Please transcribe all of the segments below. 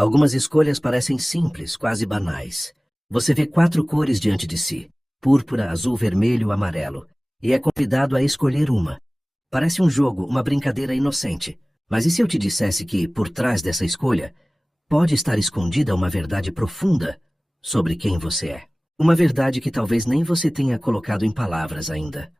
Algumas escolhas parecem simples, quase banais. Você vê 4 cores diante de si: púrpura, azul, vermelho, amarelo, e é convidado a escolher uma. Parece um jogo, uma brincadeira inocente. Mas e se eu te dissesse que, por trás dessa escolha, pode estar escondida uma verdade profunda sobre quem você é? Uma verdade que talvez nem você tenha colocado em palavras ainda.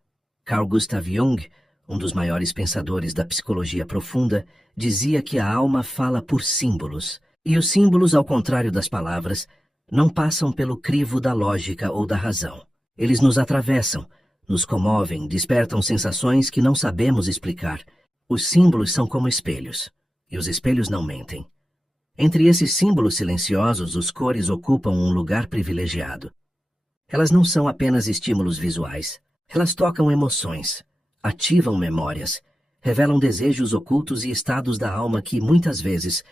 Carl Gustav Jung, um dos maiores pensadores da psicologia profunda, dizia que a alma fala por símbolos. E os símbolos, ao contrário das palavras, não passam pelo crivo da lógica ou da razão. Eles nos atravessam, nos comovem, despertam sensações que não sabemos explicar. Os símbolos são como espelhos, e os espelhos não mentem. Entre esses símbolos silenciosos, os cores ocupam um lugar privilegiado. Elas não são apenas estímulos visuais. Elas tocam emoções, ativam memórias, revelam desejos ocultos e estados da alma que, muitas vezes,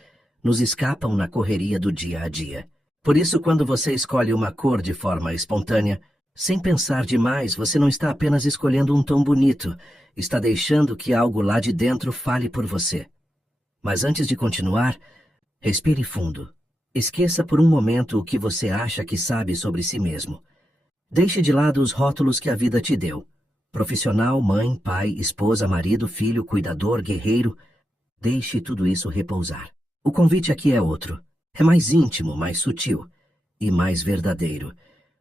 nos escapam na correria do dia a dia. Por isso, quando você escolhe uma cor de forma espontânea, sem pensar demais, você não está apenas escolhendo um tom bonito, está deixando que algo lá de dentro fale por você. Mas antes de continuar, respire fundo. Esqueça por um momento o que você acha que sabe sobre si mesmo. Deixe de lado os rótulos que a vida te deu. Profissional, mãe, pai, esposa, marido, filho, cuidador, guerreiro. Deixe tudo isso repousar. O convite aqui é outro. É mais íntimo, mais sutil e mais verdadeiro.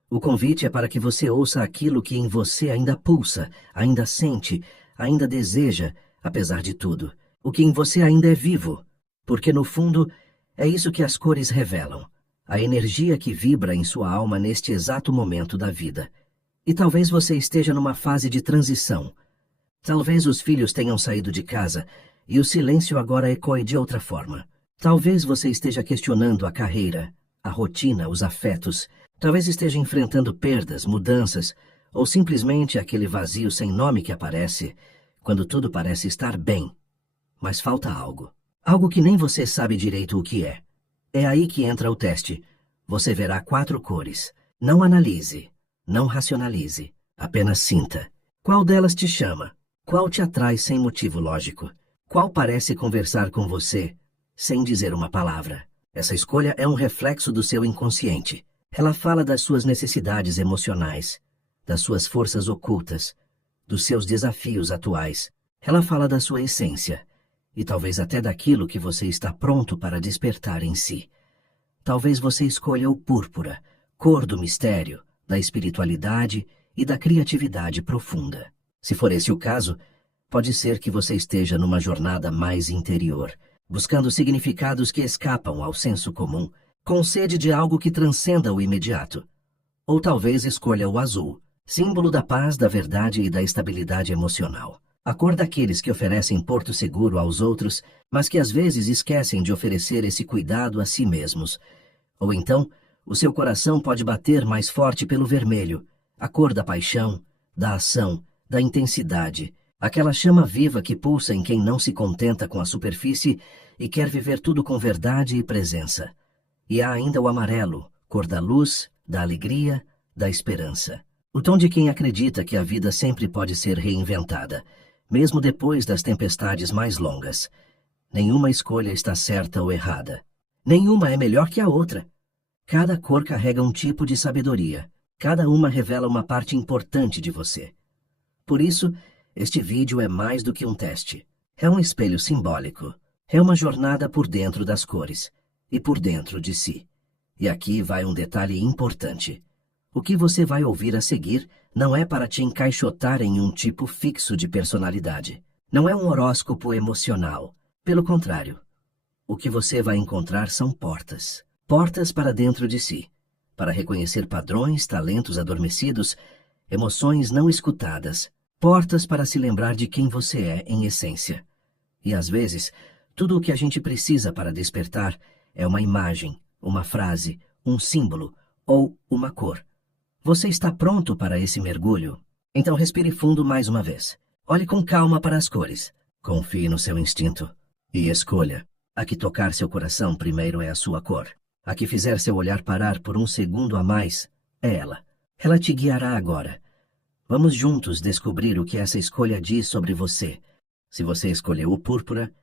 O convite é para que você ouça aquilo que em você ainda pulsa, ainda sente, ainda deseja, apesar de tudo. O que em você ainda é vivo. Porque, no fundo, é isso que as cores revelam. A energia que vibra em sua alma neste exato momento da vida. E talvez você esteja numa fase de transição. Talvez os filhos tenham saído de casa e o silêncio agora ecoe de outra forma. Talvez você esteja questionando a carreira, a rotina, os afetos. Talvez esteja enfrentando perdas, mudanças, ou simplesmente aquele vazio sem nome que aparece quando tudo parece estar bem. Mas falta algo. Algo que nem você sabe direito o que é. É aí que entra o teste. Você verá 4 cores. Não analise, não racionalize, apenas sinta. Qual delas te chama? Qual te atrai sem motivo lógico? Qual parece conversar com você sem dizer uma palavra? Essa escolha é um reflexo do seu inconsciente. Ela fala das suas necessidades emocionais, das suas forças ocultas, dos seus desafios atuais. Ela fala da sua essência. E talvez até daquilo que você está pronto para despertar em si. Talvez você escolha o púrpura, cor do mistério, da espiritualidade e da criatividade profunda. Se for esse o caso, pode ser que você esteja numa jornada mais interior, buscando significados que escapam ao senso comum, com sede de algo que transcenda o imediato. Ou talvez escolha o azul, símbolo da paz, da verdade e da estabilidade emocional. A cor daqueles que oferecem porto seguro aos outros, mas que às vezes esquecem de oferecer esse cuidado a si mesmos. Ou então, o seu coração pode bater mais forte pelo vermelho, a cor da paixão, da ação, da intensidade, aquela chama viva que pulsa em quem não se contenta com a superfície e quer viver tudo com verdade e presença. E há ainda o amarelo, cor da luz, da alegria, da esperança. O tom de quem acredita que a vida sempre pode ser reinventada, mesmo depois das tempestades mais longas. Nenhuma escolha está certa ou errada. Nenhuma é melhor que a outra. Cada cor carrega um tipo de sabedoria. Cada uma revela uma parte importante de você. Por isso, este vídeo é mais do que um teste. É um espelho simbólico. É uma jornada por dentro das cores e por dentro de si. E aqui vai um detalhe importante. O que você vai ouvir a seguir não é para te encaixotar em um tipo fixo de personalidade. Não é um horóscopo emocional. Pelo contrário, o que você vai encontrar são portas. Portas para dentro de si, para reconhecer padrões, talentos adormecidos, emoções não escutadas. Portas para se lembrar de quem você é em essência. E às vezes, tudo o que a gente precisa para despertar é uma imagem, uma frase, um símbolo ou uma cor. Você está pronto para esse mergulho? Então respire fundo mais uma vez. Olhe com calma para as cores. Confie no seu instinto. E escolha. A que tocar seu coração primeiro é a sua cor. A que fizer seu olhar parar por um segundo a mais é ela. Ela te guiará agora. Vamos juntos descobrir o que essa escolha diz sobre você. Se você escolheu o púrpura,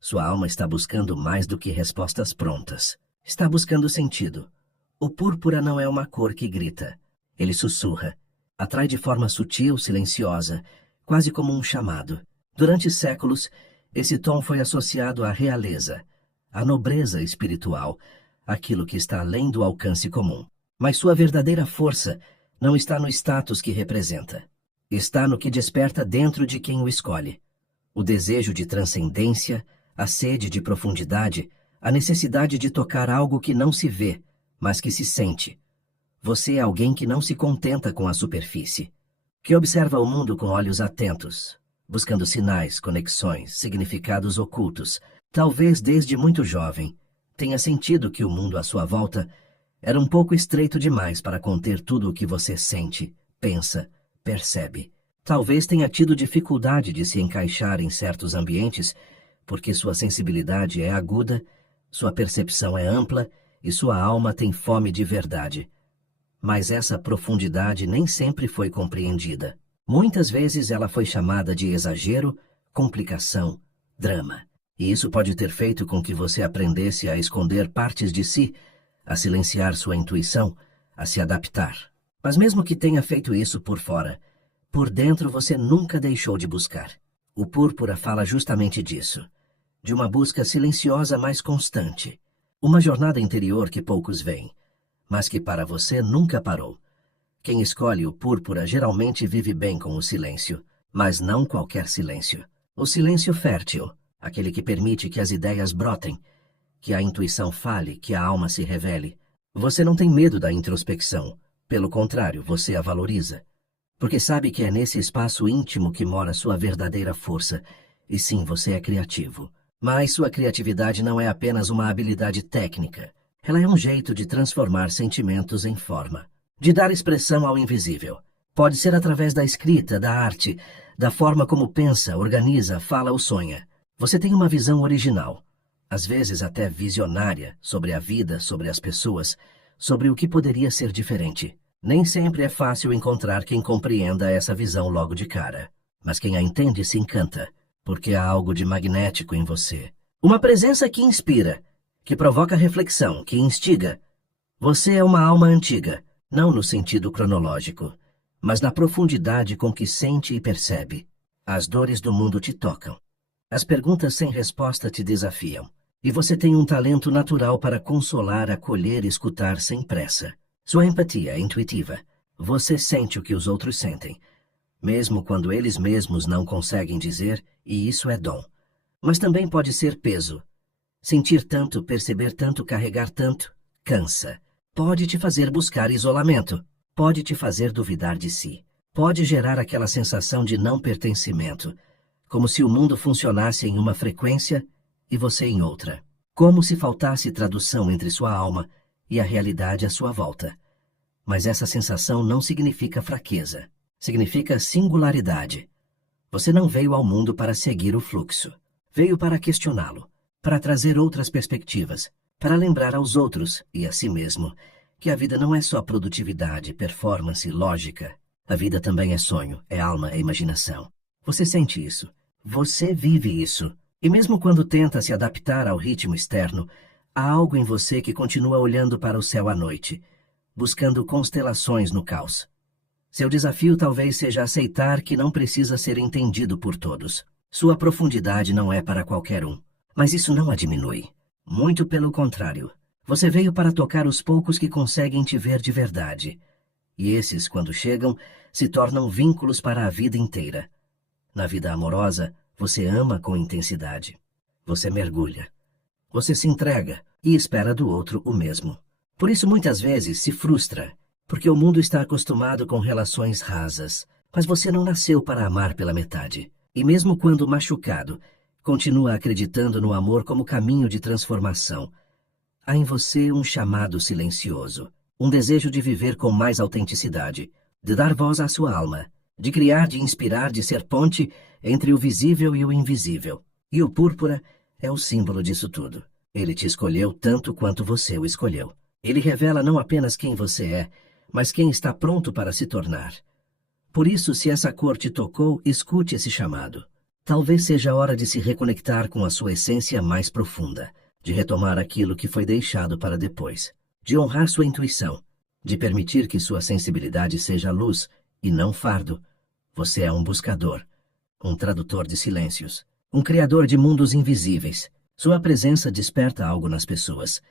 sua alma está buscando mais do que respostas prontas. Está buscando sentido. O púrpura não é uma cor que grita. Ele sussurra. Atrai de forma sutil, silenciosa, quase como um chamado. Durante séculos, esse tom foi associado à realeza, à nobreza espiritual, aquilo que está além do alcance comum. Mas sua verdadeira força não está no status que representa. Está no que desperta dentro de quem o escolhe. O desejo de transcendência, a sede de profundidade, a necessidade de tocar algo que não se vê, mas que se sente. Você é alguém que não se contenta com a superfície, que observa o mundo com olhos atentos, buscando sinais, conexões, significados ocultos. Talvez desde muito jovem tenha sentido que o mundo à sua volta era um pouco estreito demais para conter tudo o que você sente, pensa, percebe. Talvez tenha tido dificuldade de se encaixar em certos ambientes, porque sua sensibilidade é aguda, sua percepção é ampla e sua alma tem fome de verdade. Mas essa profundidade nem sempre foi compreendida. Muitas vezes ela foi chamada de exagero, complicação, drama. E isso pode ter feito com que você aprendesse a esconder partes de si, a silenciar sua intuição, a se adaptar. Mas mesmo que tenha feito isso por fora, por dentro você nunca deixou de buscar. O púrpura fala justamente disso, de uma busca silenciosa mais constante, uma jornada interior que poucos veem, mas que para você nunca parou. Quem escolhe o púrpura geralmente vive bem com o silêncio, mas não qualquer silêncio. O silêncio fértil, aquele que permite que as ideias brotem, que a intuição fale, que a alma se revele. Você não tem medo da introspecção, pelo contrário, você a valoriza, porque sabe que é nesse espaço íntimo que mora sua verdadeira força, e sim, você é criativo. Mas sua criatividade não é apenas uma habilidade técnica. Ela é um jeito de transformar sentimentos em forma, de dar expressão ao invisível. Pode ser através da escrita, da arte, da forma como pensa, organiza, fala ou sonha. Você tem uma visão original, às vezes até visionária, sobre a vida, sobre as pessoas, sobre o que poderia ser diferente. Nem sempre é fácil encontrar quem compreenda essa visão logo de cara, mas quem a entende se encanta, porque há algo de magnético em você. Uma presença que inspira, que provoca reflexão, que instiga. Você é uma alma antiga, não no sentido cronológico, mas na profundidade com que sente e percebe. As dores do mundo te tocam. As perguntas sem resposta te desafiam. E você tem um talento natural para consolar, acolher e escutar sem pressa. Sua empatia é intuitiva. Você sente o que os outros sentem, mesmo quando eles mesmos não conseguem dizer, e isso é dom. Mas também pode ser peso. Sentir tanto, perceber tanto, carregar tanto, cansa. Pode te fazer buscar isolamento. Pode te fazer duvidar de si. Pode gerar aquela sensação de não pertencimento, como se o mundo funcionasse em uma frequência e você em outra. Como se faltasse tradução entre sua alma e a realidade à sua volta. Mas essa sensação não significa fraqueza. Significa singularidade. Você não veio ao mundo para seguir o fluxo. Veio para questioná-lo, para trazer outras perspectivas, para lembrar aos outros e a si mesmo que a vida não é só produtividade, performance, lógica. A vida também é sonho, é alma, é imaginação. Você sente isso. Você vive isso. E mesmo quando tenta se adaptar ao ritmo externo, há algo em você que continua olhando para o céu à noite, buscando constelações no caos. Seu desafio talvez seja aceitar que não precisa ser entendido por todos. Sua profundidade não é para qualquer um. Mas isso não a diminui. Muito pelo contrário. Você veio para tocar os poucos que conseguem te ver de verdade. E esses, quando chegam, se tornam vínculos para a vida inteira. Na vida amorosa, você ama com intensidade. Você mergulha. Você se entrega e espera do outro o mesmo. Por isso, muitas vezes, se frustra, porque o mundo está acostumado com relações rasas. Mas você não nasceu para amar pela metade. E mesmo quando machucado, continua acreditando no amor como caminho de transformação. Há em você um chamado silencioso, um desejo de viver com mais autenticidade, de dar voz à sua alma, de criar, de inspirar, de ser ponte entre o visível e o invisível. E o púrpura é o símbolo disso tudo. Ele te escolheu tanto quanto você o escolheu. Ele revela não apenas quem você é, mas quem está pronto para se tornar. Por isso, se essa cor te tocou, escute esse chamado. Talvez seja a hora de se reconectar com a sua essência mais profunda, de retomar aquilo que foi deixado para depois, de honrar sua intuição, de permitir que sua sensibilidade seja luz e não fardo. Você é um buscador, um tradutor de silêncios, um criador de mundos invisíveis. Sua presença desperta algo nas pessoas,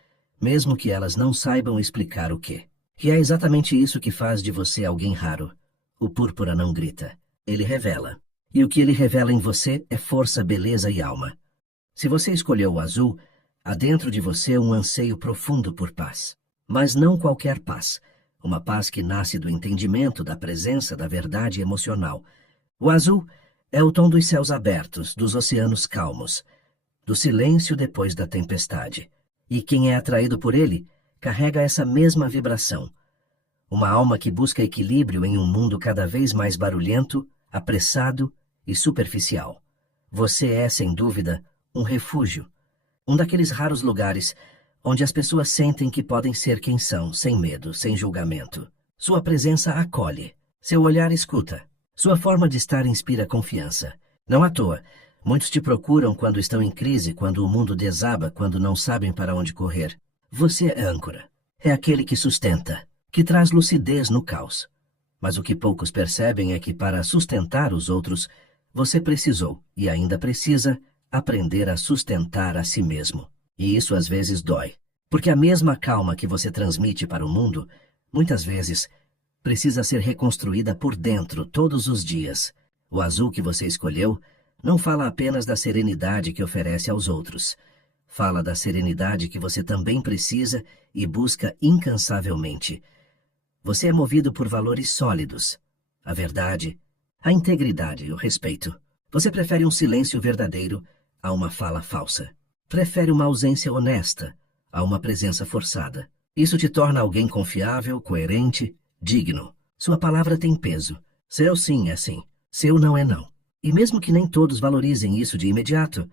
mesmo que elas não saibam explicar o quê. E é exatamente isso que faz de você alguém raro. O púrpura não grita, ele revela. E o que ele revela em você é força, beleza e alma. Se você escolheu o azul, há dentro de você um anseio profundo por paz. Mas não qualquer paz. Uma paz que nasce do entendimento da presença da verdade emocional. O azul é o tom dos céus abertos, dos oceanos calmos, do silêncio depois da tempestade. E quem é atraído por ele carrega essa mesma vibração. Uma alma que busca equilíbrio em um mundo cada vez mais barulhento, apressado e superficial. Você é, sem dúvida, um refúgio. Um daqueles raros lugares onde as pessoas sentem que podem ser quem são, sem medo, sem julgamento. Sua presença acolhe, seu olhar escuta, sua forma de estar inspira confiança. Não à toa, muitos te procuram quando estão em crise, quando o mundo desaba, quando não sabem para onde correr. Você é âncora, é aquele que sustenta, que traz lucidez no caos. Mas o que poucos percebem é que para sustentar os outros, você precisou, e ainda precisa, aprender a sustentar a si mesmo. E isso às vezes dói, porque a mesma calma que você transmite para o mundo, muitas vezes, precisa ser reconstruída por dentro todos os dias. O azul que você escolheu não fala apenas da serenidade que oferece aos outros. Fala da serenidade que você também precisa e busca incansavelmente. Você é movido por valores sólidos, a verdade, a integridade e o respeito. Você prefere um silêncio verdadeiro a uma fala falsa. Prefere uma ausência honesta a uma presença forçada. Isso te torna alguém confiável, coerente, digno. Sua palavra tem peso. Seu sim é sim, seu não é não. E mesmo que nem todos valorizem isso de imediato,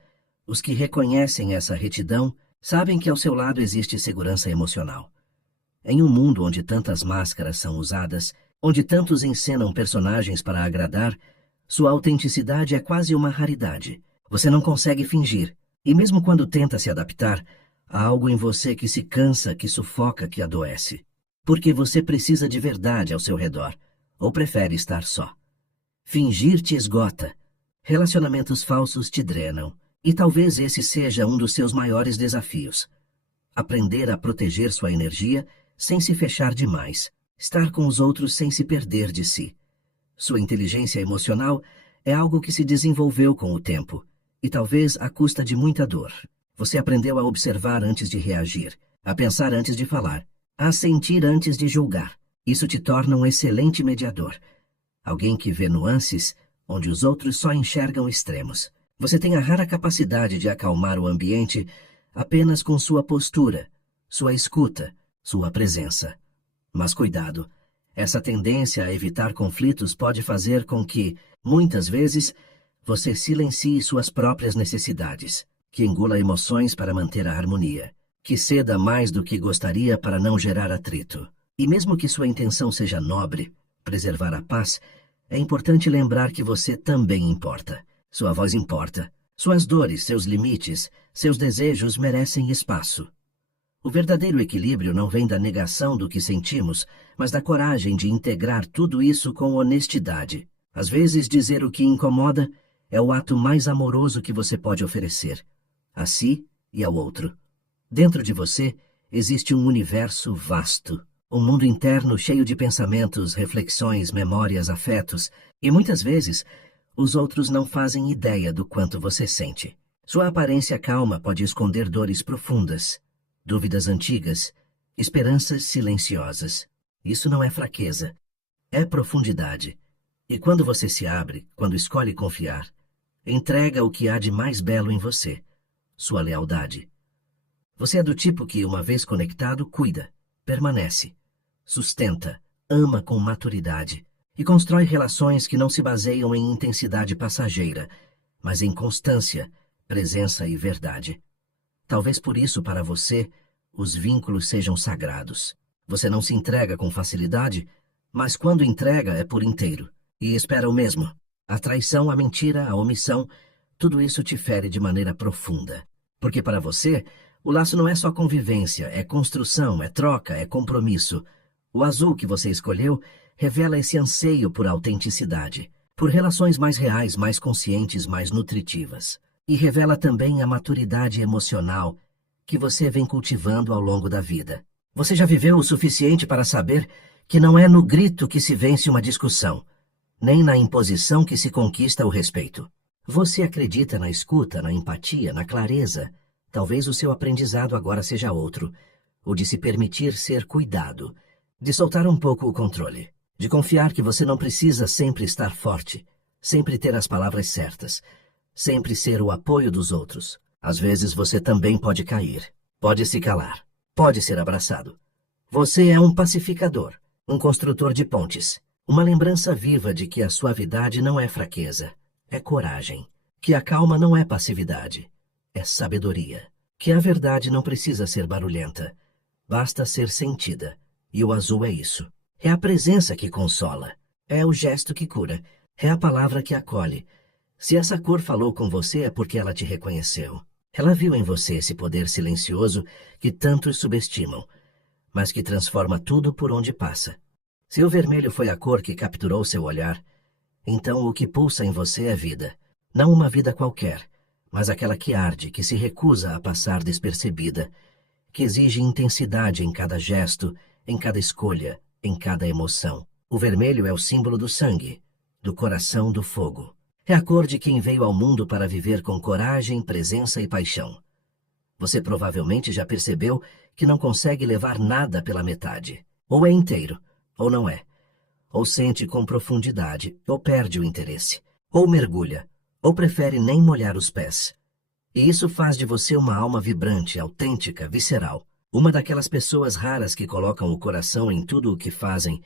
os que reconhecem essa retidão sabem que ao seu lado existe segurança emocional. Em um mundo onde tantas máscaras são usadas, onde tantos encenam personagens para agradar, sua autenticidade é quase uma raridade. Você não consegue fingir, e mesmo quando tenta se adaptar, há algo em você que se cansa, que sufoca, que adoece. Porque você precisa de verdade ao seu redor, ou prefere estar só. Fingir te esgota, relacionamentos falsos te drenam, e talvez esse seja um dos seus maiores desafios. Aprender a proteger sua energia sem se fechar demais, estar com os outros sem se perder de si. Sua inteligência emocional é algo que se desenvolveu com o tempo, e talvez à custa de muita dor. Você aprendeu a observar antes de reagir, a pensar antes de falar, a sentir antes de julgar. Isso te torna um excelente mediador. Alguém que vê nuances onde os outros só enxergam extremos. Você tem a rara capacidade de acalmar o ambiente apenas com sua postura, sua escuta, sua presença. Mas cuidado, essa tendência a evitar conflitos pode fazer com que, muitas vezes, você silencie suas próprias necessidades, que engula emoções para manter a harmonia, que ceda mais do que gostaria para não gerar atrito. E mesmo que sua intenção seja nobre, preservar a paz, é importante lembrar que você também importa. Sua voz importa. Suas dores, seus limites, seus desejos merecem espaço. O verdadeiro equilíbrio não vem da negação do que sentimos, mas da coragem de integrar tudo isso com honestidade. Às vezes, dizer o que incomoda é o ato mais amoroso que você pode oferecer, a si e ao outro. Dentro de você existe um universo vasto, um mundo interno cheio de pensamentos, reflexões, memórias, afetos, e muitas vezes os outros não fazem ideia do quanto você sente. Sua aparência calma pode esconder dores profundas, dúvidas antigas, esperanças silenciosas. Isso não é fraqueza, é profundidade. E quando você se abre, quando escolhe confiar, entrega o que há de mais belo em você, sua lealdade. Você é do tipo que, uma vez conectado, cuida, permanece, sustenta, ama com maturidade e constrói relações que não se baseiam em intensidade passageira, mas em constância, presença e verdade. Talvez por isso, para você, os vínculos sejam sagrados. Você não se entrega com facilidade, mas quando entrega é por inteiro, e espera o mesmo. A traição, a mentira, a omissão, tudo isso te fere de maneira profunda. Porque para você, O laço não é só convivência, é construção, é troca, é compromisso. O azul que você escolheu revela esse anseio por autenticidade, por relações mais reais, mais conscientes, mais nutritivas. E revela também a maturidade emocional que você vem cultivando ao longo da vida. Você já viveu o suficiente para saber que não é no grito que se vence uma discussão, nem na imposição que se conquista o respeito. Você acredita na escuta, na empatia, na clareza. Talvez o seu aprendizado agora seja outro, o de se permitir ser cuidado, de soltar um pouco o controle, de confiar que você não precisa sempre estar forte, sempre ter as palavras certas, sempre ser o apoio dos outros. Às vezes você também pode cair, pode se calar, pode ser abraçado. Você é um pacificador, um construtor de pontes, uma lembrança viva de que a suavidade não é fraqueza, é coragem, que a calma não é passividade, é sabedoria, que a verdade não precisa ser barulhenta, basta ser sentida, e o azul é isso. É a presença que consola, é o gesto que cura, é a palavra que acolhe. Se essa cor falou com você é porque ela te reconheceu. Ela viu em você esse poder silencioso que tantos subestimam, mas que transforma tudo por onde passa. Se o vermelho foi a cor que capturou seu olhar, então o que pulsa em você é vida. Não uma vida qualquer, mas aquela que arde, que se recusa a passar despercebida, que exige intensidade em cada gesto, em cada escolha, em cada emoção. O vermelho é o símbolo do sangue, do coração do fogo. É a cor de quem veio ao mundo para viver com coragem, presença e paixão. Você provavelmente já percebeu que não consegue levar nada pela metade. Ou é inteiro, ou não é. Ou sente com profundidade, ou perde o interesse. Ou mergulha, ou prefere nem molhar os pés. E isso faz de você uma alma vibrante, autêntica, visceral. Uma daquelas pessoas raras que colocam o coração em tudo o que fazem.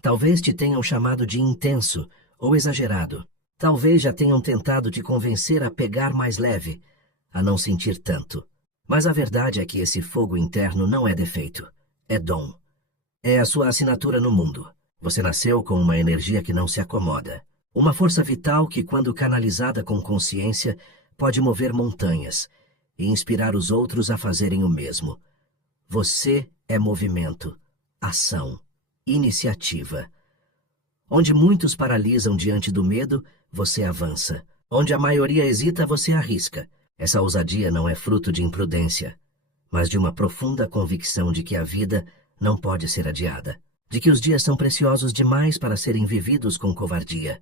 Talvez te tenham chamado de intenso ou exagerado. Talvez já tenham tentado te convencer a pegar mais leve, a não sentir tanto. Mas a verdade é que esse fogo interno não é defeito, é dom. É a sua assinatura no mundo. Você nasceu com uma energia que não se acomoda. Uma força vital que, quando canalizada com consciência, pode mover montanhas e inspirar os outros a fazerem o mesmo. Você é movimento, ação, iniciativa. Onde muitos paralisam diante do medo, você avança. Onde a maioria hesita, você arrisca. Essa ousadia não é fruto de imprudência, mas de uma profunda convicção de que a vida não pode ser adiada, de que os dias são preciosos demais para serem vividos com covardia.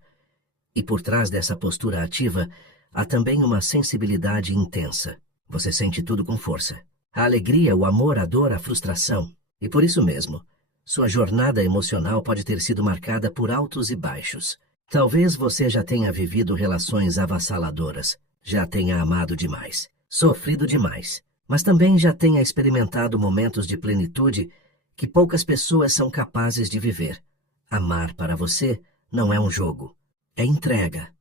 E por trás dessa postura ativa, há também uma sensibilidade intensa. Você sente tudo com força. A alegria, o amor, a dor, a frustração. E por isso mesmo, sua jornada emocional pode ter sido marcada por altos e baixos. Talvez você já tenha vivido relações avassaladoras, já tenha amado demais, sofrido demais, mas também já tenha experimentado momentos de plenitude que poucas pessoas são capazes de viver. Amar para você não é um jogo, é entrega,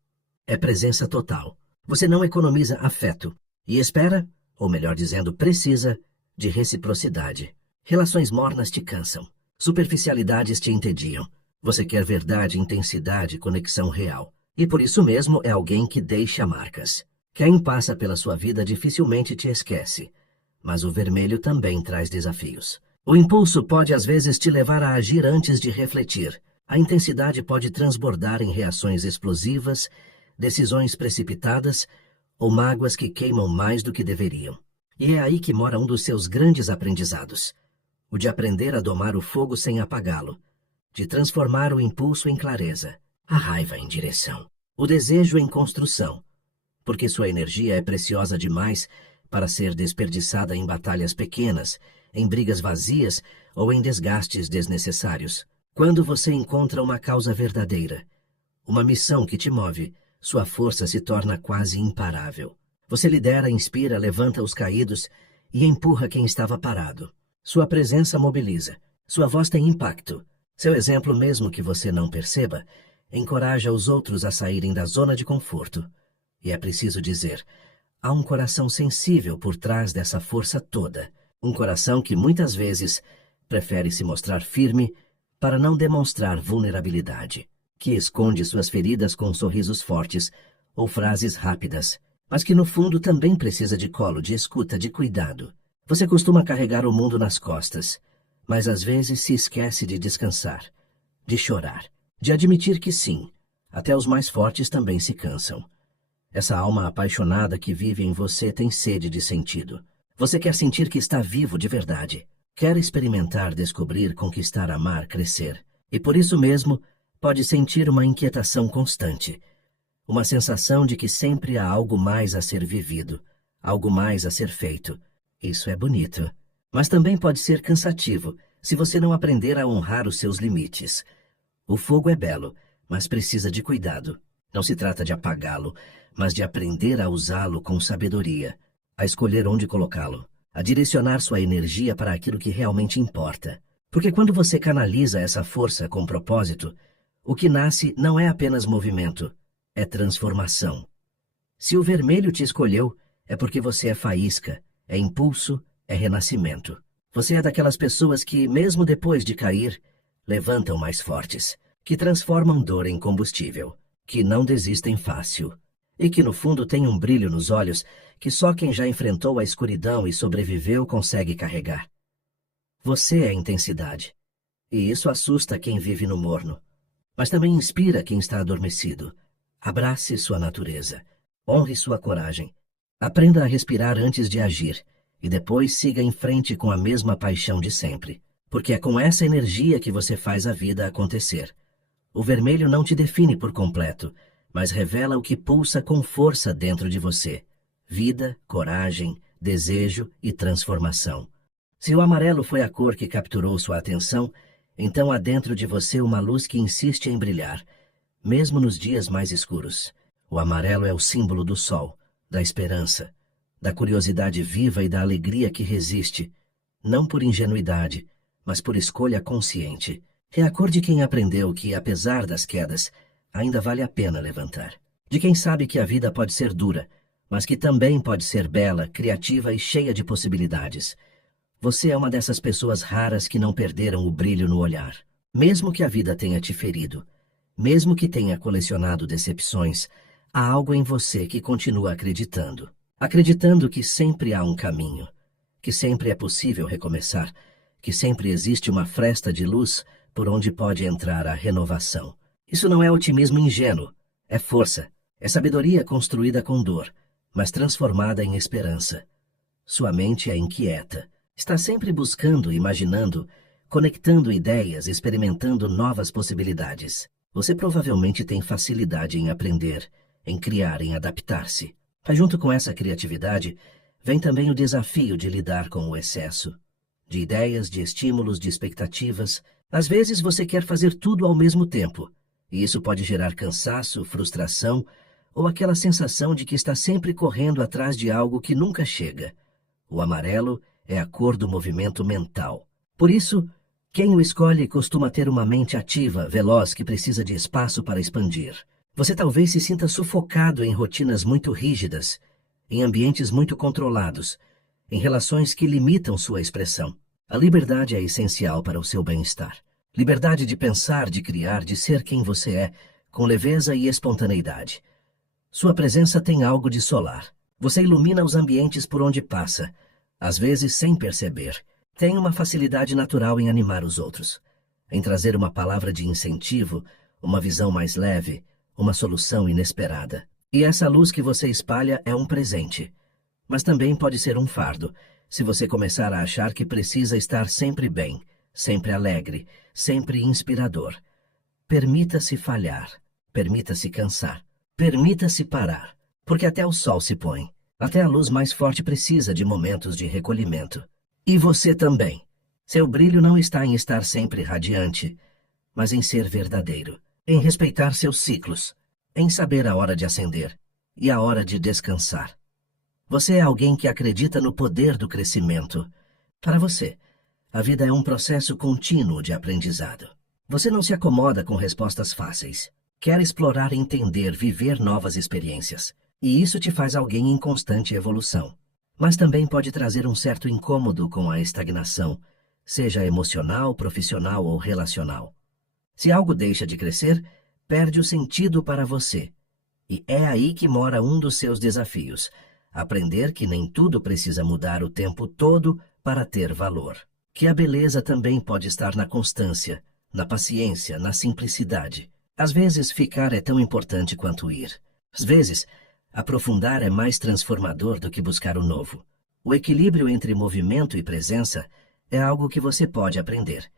é presença total. Você não economiza afeto e espera, ou melhor dizendo, precisa, de reciprocidade. Relações mornas te cansam, superficialidades te entediam. Você quer verdade, intensidade, conexão real. E por isso mesmo é alguém que deixa marcas. Quem passa pela sua vida dificilmente te esquece. Mas o vermelho também traz desafios. O impulso pode às vezes te levar a agir antes de refletir. A intensidade pode transbordar em reações explosivas, decisões precipitadas ou mágoas que queimam mais do que deveriam. E é aí que mora um dos seus grandes aprendizados. O de aprender a domar o fogo sem apagá-lo. De transformar o impulso em clareza, a raiva em direção, o desejo em construção, porque sua energia é preciosa demais para ser desperdiçada em batalhas pequenas, em brigas vazias ou em desgastes desnecessários. Quando você encontra uma causa verdadeira, uma missão que te move, sua força se torna quase imparável. Você lidera, inspira, levanta os caídos e empurra quem estava parado. Sua presença mobiliza, sua voz tem impacto. Seu exemplo, mesmo que você não perceba, encoraja os outros a saírem da zona de conforto. E é preciso dizer, há um coração sensível por trás dessa força toda. Um coração que muitas vezes prefere se mostrar firme para não demonstrar vulnerabilidade, que esconde suas feridas com sorrisos fortes ou frases rápidas, mas que no fundo também precisa de colo, de escuta, de cuidado, Você costuma carregar o mundo nas costas, mas às vezes se esquece de descansar, de chorar, de admitir que sim, até os mais fortes também se cansam. Essa alma apaixonada que vive em você tem sede de sentido. Você quer sentir que está vivo de verdade. Quer experimentar, descobrir, conquistar, amar, crescer. E por isso mesmo, pode sentir uma inquietação constante. Uma sensação de que sempre há algo mais a ser vivido, algo mais a ser feito. Isso é bonito. Mas também pode ser cansativo, se você não aprender a honrar os seus limites. O fogo é belo, mas precisa de cuidado. Não se trata de apagá-lo, mas de aprender a usá-lo com sabedoria, a escolher onde colocá-lo, a direcionar sua energia para aquilo que realmente importa. Porque quando você canaliza essa força com propósito, o que nasce não é apenas movimento, é transformação. Se o vermelho te escolheu, é porque você é faísca, é impulso, é renascimento. Você é daquelas pessoas que, mesmo depois de cair, levantam mais fortes, que transformam dor em combustível, que não desistem fácil, e que no fundo têm um brilho nos olhos que só quem já enfrentou a escuridão e sobreviveu consegue carregar. Você é intensidade, e isso assusta quem vive no morno, mas também inspira quem está adormecido. Abrace sua natureza, honre sua coragem, aprenda a respirar antes de agir, e depois siga em frente com a mesma paixão de sempre, porque é com essa energia que você faz a vida acontecer. O vermelho não te define por completo, mas revela o que pulsa com força dentro de você: vida, coragem, desejo e transformação. Se o amarelo foi a cor que capturou sua atenção, então há dentro de você uma luz que insiste em brilhar, mesmo nos dias mais escuros. O amarelo é o símbolo do sol, da esperança, da curiosidade viva e da alegria que resiste, não por ingenuidade, mas por escolha consciente. É a cor de quem aprendeu que, apesar das quedas, ainda vale a pena levantar. De quem sabe que a vida pode ser dura, mas que também pode ser bela, criativa e cheia de possibilidades. Você é uma dessas pessoas raras que não perderam o brilho no olhar. Mesmo que a vida tenha te ferido, mesmo que tenha colecionado decepções, há algo em você que continua acreditando. Acreditando que sempre há um caminho, que sempre é possível recomeçar, que sempre existe uma fresta de luz por onde pode entrar a renovação. Isso não é otimismo ingênuo, é força, é sabedoria construída com dor, mas transformada em esperança. Sua mente é inquieta, está sempre buscando, imaginando, conectando ideias, experimentando novas possibilidades. Você provavelmente tem facilidade em aprender, em criar, em adaptar-se. Mas junto com essa criatividade, vem também o desafio de lidar com o excesso. De ideias, de estímulos, de expectativas. Às vezes você quer fazer tudo ao mesmo tempo, e isso pode gerar cansaço, frustração, ou aquela sensação de que está sempre correndo atrás de algo que nunca chega. O amarelo é a cor do movimento mental. Por isso, quem o escolhe costuma ter uma mente ativa, veloz, que precisa de espaço para expandir. Você talvez se sinta sufocado em rotinas muito rígidas, em ambientes muito controlados, em relações que limitam sua expressão. A liberdade é essencial para o seu bem-estar. Liberdade de pensar, de criar, de ser quem você é, com leveza e espontaneidade. Sua presença tem algo de solar. Você ilumina os ambientes por onde passa, às vezes sem perceber. Tem uma facilidade natural em animar os outros, em trazer uma palavra de incentivo, uma visão mais leve, uma solução inesperada. E essa luz que você espalha é um presente. Mas também pode ser um fardo, se você começar a achar que precisa estar sempre bem, sempre alegre, sempre inspirador. Permita-se falhar, permita-se cansar, permita-se parar, porque até o sol se põe, até a luz mais forte precisa de momentos de recolhimento. E você também. Seu brilho não está em estar sempre radiante, mas em ser verdadeiro, em respeitar seus ciclos, em saber a hora de acender e a hora de descansar. Você é alguém que acredita no poder do crescimento. Para você, a vida é um processo contínuo de aprendizado. Você não se acomoda com respostas fáceis. Quer explorar, entender, viver novas experiências. E isso te faz alguém em constante evolução. Mas também pode trazer um certo incômodo com a estagnação, seja emocional, profissional ou relacional. Se algo deixa de crescer, perde o sentido para você. E é aí que mora um dos seus desafios: Aprender que nem tudo precisa mudar o tempo todo para ter valor. Que a beleza também pode estar na constância, na paciência, na simplicidade. Às vezes, ficar é tão importante quanto ir. Às vezes, aprofundar é mais transformador do que buscar o novo. O equilíbrio entre movimento e presença é algo que você pode aprender.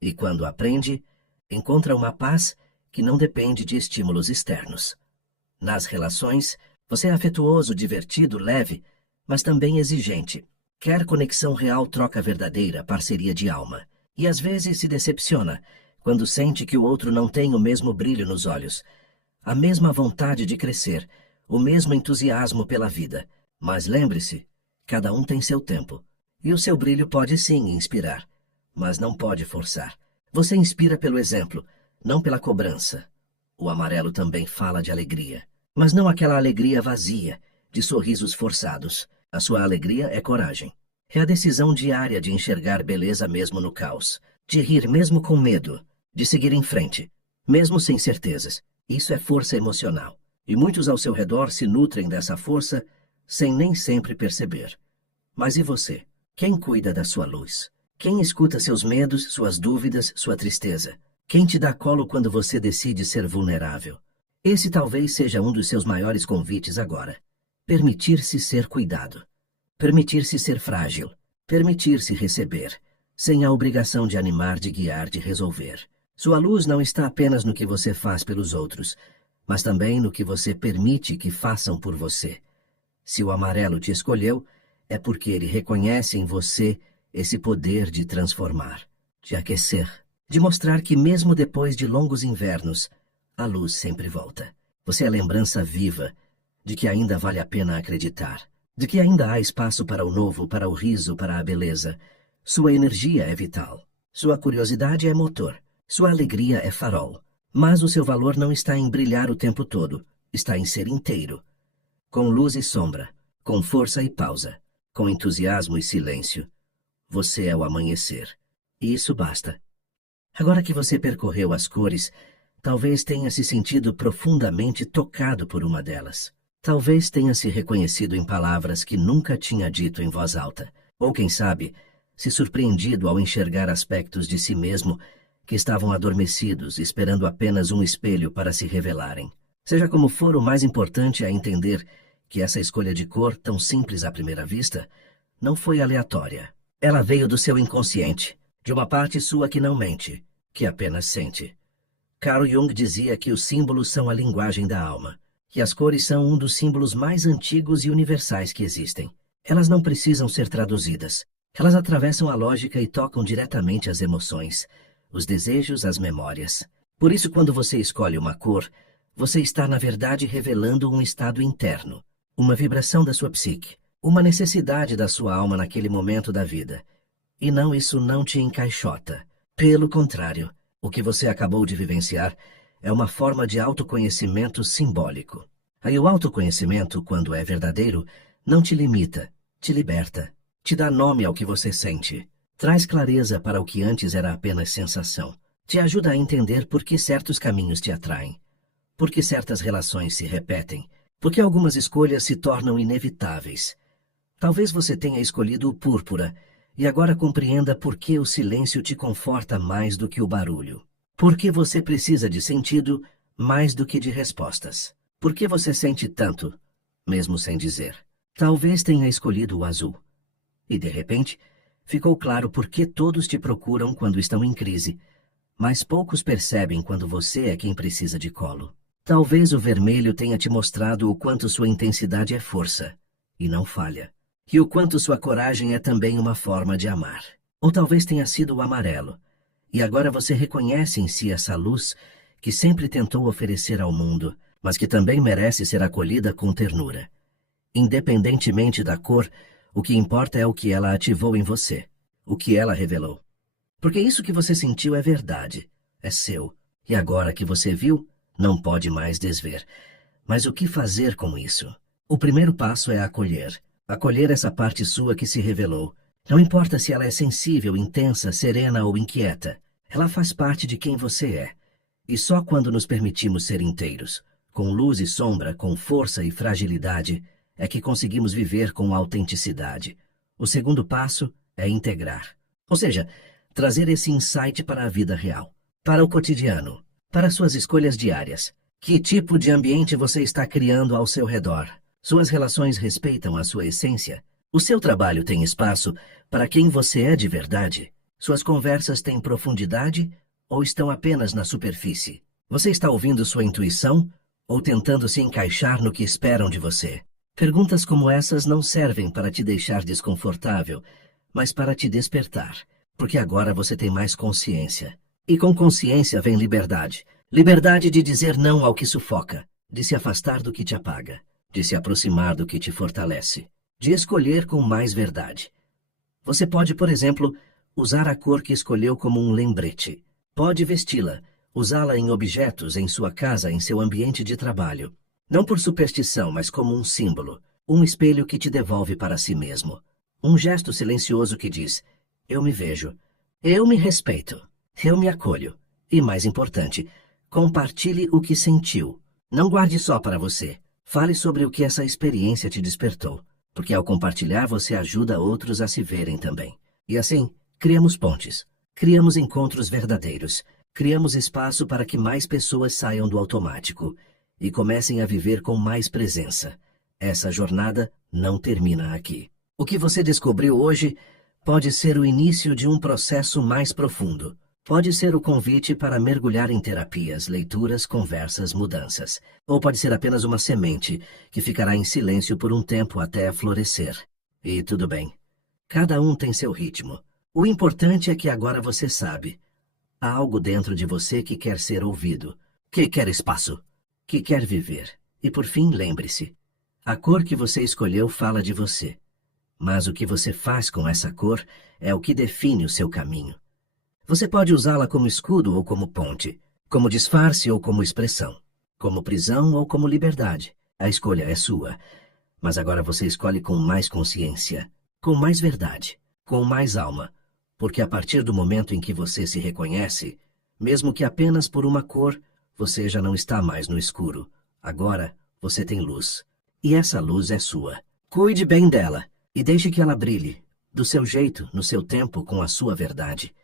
E quando aprende, encontra uma paz que não depende de estímulos externos. Nas relações, você é afetuoso, divertido, leve, mas também exigente. Quer conexão real, troca verdadeira, parceria de alma. E às vezes se decepciona quando sente que o outro não tem o mesmo brilho nos olhos, a mesma vontade de crescer, o mesmo entusiasmo pela vida. Mas lembre-se, cada um tem seu tempo. E o seu brilho pode sim inspirar, mas não pode forçar. Você inspira pelo exemplo, não pela cobrança. O amarelo também fala de alegria, mas não aquela alegria vazia, de sorrisos forçados. A sua alegria é coragem. É a decisão diária de enxergar beleza mesmo no caos, de rir mesmo com medo, de seguir em frente, mesmo sem certezas. Isso é força emocional. E muitos ao seu redor se nutrem dessa força sem nem sempre perceber. Mas e você? Quem cuida da sua luz? Quem escuta seus medos, suas dúvidas, sua tristeza? Quem te dá colo quando você decide ser vulnerável? Esse talvez seja um dos seus maiores convites agora. Permitir-se ser cuidado. Permitir-se ser frágil. Permitir-se receber, sem a obrigação de animar, de guiar, de resolver. Sua luz não está apenas no que você faz pelos outros, mas também no que você permite que façam por você. Se o amarelo te escolheu, é porque ele reconhece em você esse poder de transformar, de aquecer, de mostrar que mesmo depois de longos invernos, a luz sempre volta. Você é a lembrança viva de que ainda vale a pena acreditar, de que ainda há espaço para o novo, para o riso, para a beleza. Sua energia é vital, sua curiosidade é motor, sua alegria é farol. Mas o seu valor não está em brilhar o tempo todo, está em ser inteiro. Com luz e sombra, com força e pausa, com entusiasmo e silêncio. Você é o amanhecer. E isso basta. Agora que você percorreu as cores, talvez tenha se sentido profundamente tocado por uma delas. Talvez tenha se reconhecido em palavras que nunca tinha dito em voz alta. Ou, quem sabe, se surpreendido ao enxergar aspectos de si mesmo que estavam adormecidos, esperando apenas um espelho para se revelarem. Seja como for, o mais importante é entender que essa escolha de cor, tão simples à primeira vista, não foi aleatória. Ela veio do seu inconsciente, de uma parte sua que não mente, que apenas sente. Carl Jung dizia que os símbolos são a linguagem da alma, que as cores são um dos símbolos mais antigos e universais que existem. Elas não precisam ser traduzidas. Elas atravessam a lógica e tocam diretamente as emoções, os desejos, as memórias. Por isso, quando você escolhe uma cor, você está, na verdade, revelando um estado interno, uma vibração da sua psique, uma necessidade da sua alma naquele momento da vida. E não, isso não te encaixota. Pelo contrário, o que você acabou de vivenciar é uma forma de autoconhecimento simbólico. Aí o autoconhecimento, quando é verdadeiro, não te limita, te liberta, te dá nome ao que você sente. Traz clareza para o que antes era apenas sensação. Te ajuda a entender por que certos caminhos te atraem, por que certas relações se repetem, por que algumas escolhas se tornam inevitáveis. Talvez você tenha escolhido o púrpura e agora compreenda por que o silêncio te conforta mais do que o barulho. Por que você precisa de sentido mais do que de respostas. Por que você sente tanto, mesmo sem dizer? Talvez tenha escolhido o azul. E, de repente, ficou claro por que todos te procuram quando estão em crise, mas poucos percebem quando você é quem precisa de colo. Talvez o vermelho tenha te mostrado o quanto sua intensidade é força, e não falha, e o quanto sua coragem é também uma forma de amar. Ou talvez tenha sido o amarelo, e agora você reconhece em si essa luz que sempre tentou oferecer ao mundo, mas que também merece ser acolhida com ternura. Independentemente da cor, o que importa é o que ela ativou em você, o que ela revelou. Porque isso que você sentiu é verdade, é seu, e agora que você viu, não pode mais desver. Mas o que fazer com isso? O primeiro passo é acolher. Acolher essa parte sua que se revelou. Não importa se ela é sensível, intensa, serena ou inquieta. Ela faz parte de quem você é. E só quando nos permitimos ser inteiros, com luz e sombra, com força e fragilidade, é que conseguimos viver com autenticidade. O segundo passo é integrar. Ou seja, trazer esse insight para a vida real, para o cotidiano, para suas escolhas diárias. Que tipo de ambiente você está criando ao seu redor? Suas relações respeitam a sua essência? O seu trabalho tem espaço para quem você é de verdade? Suas conversas têm profundidade ou estão apenas na superfície? Você está ouvindo sua intuição ou tentando se encaixar no que esperam de você? Perguntas como essas não servem para te deixar desconfortável, mas para te despertar, porque agora você tem mais consciência. E com consciência vem liberdade. Liberdade de dizer não ao que sufoca, de se afastar do que te apaga, de se aproximar do que te fortalece, de escolher com mais verdade. Você pode, por exemplo, usar a cor que escolheu como um lembrete. Pode vesti-la, usá-la em objetos, em sua casa, em seu ambiente de trabalho. Não por superstição, mas como um símbolo, um espelho que te devolve para si mesmo. Um gesto silencioso que diz: eu me vejo, eu me respeito, eu me acolho. E mais importante, compartilhe o que sentiu. Não guarde só para você. Fale sobre o que essa experiência te despertou, porque ao compartilhar você ajuda outros a se verem também. E assim, criamos pontes, criamos encontros verdadeiros, criamos espaço para que mais pessoas saiam do automático e comecem a viver com mais presença. Essa jornada não termina aqui. O que você descobriu hoje pode ser o início de um processo mais profundo. Pode ser o convite para mergulhar em terapias, leituras, conversas, mudanças. Ou pode ser apenas uma semente que ficará em silêncio por um tempo até florescer. E tudo bem. Cada um tem seu ritmo. O importante é que agora você sabe. Há algo dentro de você que quer ser ouvido, que quer espaço, que quer viver. E por fim, lembre-se. A cor que você escolheu fala de você. Mas o que você faz com essa cor é o que define o seu caminho. Você pode usá-la como escudo ou como ponte, como disfarce ou como expressão, como prisão ou como liberdade. A escolha é sua. Mas agora você escolhe com mais consciência, com mais verdade, com mais alma. Porque a partir do momento em que você se reconhece, mesmo que apenas por uma cor, você já não está mais no escuro. Agora você tem luz. E essa luz é sua. Cuide bem dela e deixe que ela brilhe, do seu jeito, no seu tempo, com a sua verdade.